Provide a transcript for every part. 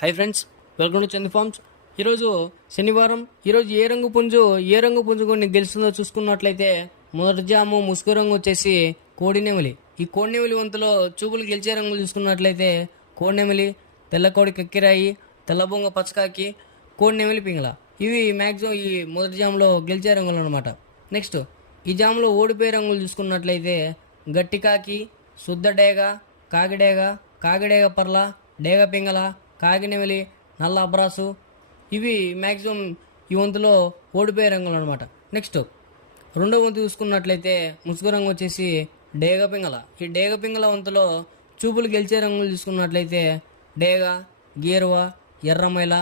Hi friends, welcome to Chand farms. ఈరోజు శనివారం. ఈరోజు ఏ రంగు పుంజు కొన్ని గెలుస్తుందో చూసుకున్నట్లయితే మొదటి జాము ముసుగు రంగు వచ్చేసి కోడినెమిలి. ఈ కోడినెమిలి వంతులో చూపులు గెలిచే రంగులు చూసుకున్నట్లయితే కోడినెమిలి, తెల్లకోడి కక్కిరాయి, తెల్లబొంగ పచ్చకాకి, కోడినెమిలి పింగళ. ఇవి మ్యాక్సిమం ఈ మొదటి జాములో గెలిచే రంగులు అనమాట. నెక్స్ట్ ఈ జాములో ఓడిపోయే రంగులు చూసుకున్నట్లయితే గట్టికాకి, శుద్ధ డేగ, కాగిడేగ పర్ల, డేగ పింగళ, కాగినెమిలి, నల్ల అబ్రాసు. ఇవి మ్యాక్సిమం ఈ వంతులో ఓడిపోయే రంగులు అనమాట. నెక్స్ట్ రెండో వంతు చూసుకున్నట్లయితే ముసుగు రంగు వచ్చేసి డేగ పింగళ. ఈ డేగ పింగళ వంతులో చూపులు గెలిచే రంగులు చూసుకున్నట్లయితే డేగ, గేరువ, ఎర్రమైల,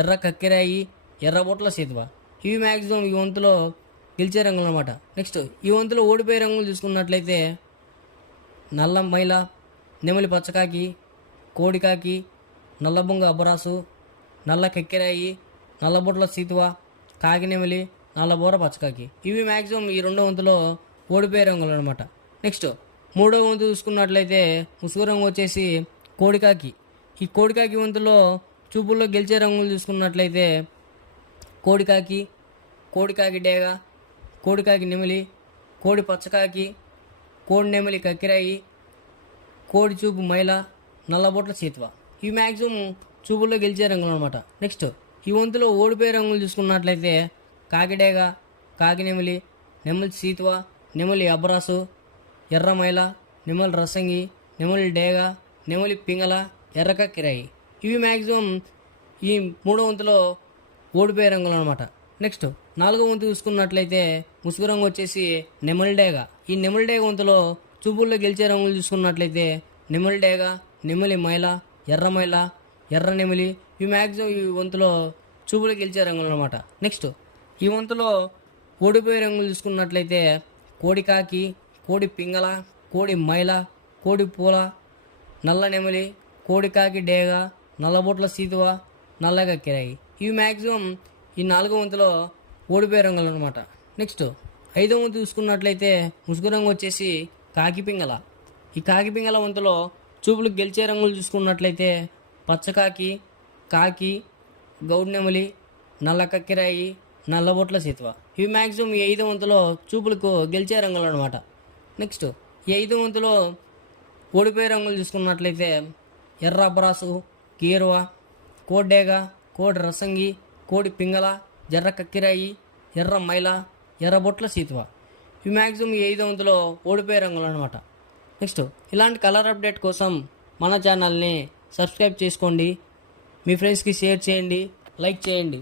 ఎర్ర కక్కిరాయి, ఎర్రబొట్ల సీతువ. ఇవి మ్యాక్సిమం ఈ వంతులో గెలిచే రంగులు అనమాట. నెక్స్ట్ ఈ వంతులో ఓడిపోయే రంగులు చూసుకున్నట్లయితే నల్ల మైల, నెమలి పచ్చకాకి, కోడికాకి, నల్లబొంగ అబ్బరాసు, నల్ల కెక్కెరాయి, నల్లబొట్ల సీతువ, కాగినెమిలి, నల్లబోర పచ్చకాకి. ఇవి మ్యాక్సిమం ఈ రెండో వంతులో ఓడిపోయే రంగులు అనమాట. నెక్స్ట్ మూడో వంతు చూసుకున్నట్లయితే ముసుగు రంగు వచ్చేసి కోడికాకి. ఈ కోడికాకి వంతులో చూపుల్లో గెలిచే రంగులు చూసుకున్నట్లయితే కోడికాకి డేగ, కోడికాకి నెమిలి, కోడి పచ్చకాకి, కోడి నెమిలి కక్కిరాయి, కోడి చూపు మైల, నల్లబొట్ల సీతువ. ఇవి మ్యాక్సిమం చూపుల్లో గెలిచే రంగులు అనమాట. నెక్స్ట్ ఈ వంతులో ఓడిపోయే రంగులు చూసుకున్నట్లయితే కాకిడేగ, కాకినెమిలి, నెమలి సీతువ, నెమలి అబ్రాసు, ఎర్రమైల, నెమలి రసంగి, నెమలి డేగ, నెమలి పింగళ, ఎర్రకక్కిరాయి. ఇవి మ్యాక్సిమం ఈ మూడో వంతులో ఓడిపోయే రంగులు అనమాట. నెక్స్ట్ నాలుగో వంతు చూసుకున్నట్లయితే ముసుగు రంగు వచ్చేసి నెమలి డేగ. ఈ నెమలి డేగ వంతులో చూపుల్లో గెలిచే రంగులు చూసుకున్నట్లయితే నెమలి డేగ, నెమలి మైల, ఎర్రమైల, ఎర్ర నెమిలి. ఇవి మ్యాక్సిమం ఈ వంతులో చూపులు గెలిచే రంగులు అనమాట. నెక్స్ట్ ఈ వంతులో ఓడిపోయే రంగులు చూసుకున్నట్లయితే కోడికాకి, కోడి పింగళ, కోడి మైల, కోడి పూల, నల్ల నెమిలి, కోడికాకి డేగ, నల్లబొట్ల సీతువ, నల్లగా కిరాయి. ఇవి మ్యాక్సిమం ఈ నాలుగో వంతులో ఓడిపోయే రంగులు అనమాట. నెక్స్ట్ ఐదో వంతు చూసుకున్నట్లయితే ముసుగు రంగు వచ్చేసి కాకి పింగళ. ఈ కాకి పింగళ వంతులో చూపులు గెలిచే రంగులు చూసుకున్నట్లయితే పచ్చకాకి, కాకి, గౌడ్నెమలి, నల్ల కక్కిరాయి, నల్లబొట్ల సీతువ. ఇవి మ్యాక్సిమం ఈ ఐదో వంతులో చూపులకు గెలిచే రంగులు అనమాట. నెక్స్ట్ ఈ ఐదో వంతులో ఓడిపోయే రంగులు చూసుకున్నట్లయితే ఎర్ర అబ్రాసు, గేరువ, కోడ్డేగ, కోడి రసంగి, కోడి పింగళ, ఎర్ర కక్కిరాయి, ఎర్ర మైల, ఎర్రబొట్ల సీతువ. ఇవి మ్యాక్సిమం ఈ ఐదో వంతులో ఓడిపోయే రంగులు అనమాట. నెక్స్ట్ ఇలాంటి కలర్ అప్డేట్ కోసం మన ఛానల్ని సబ్స్క్రైబ్ చేసుకోండి, మీ ఫ్రెండ్స్కి షేర్ చేయండి, లైక్ చేయండి.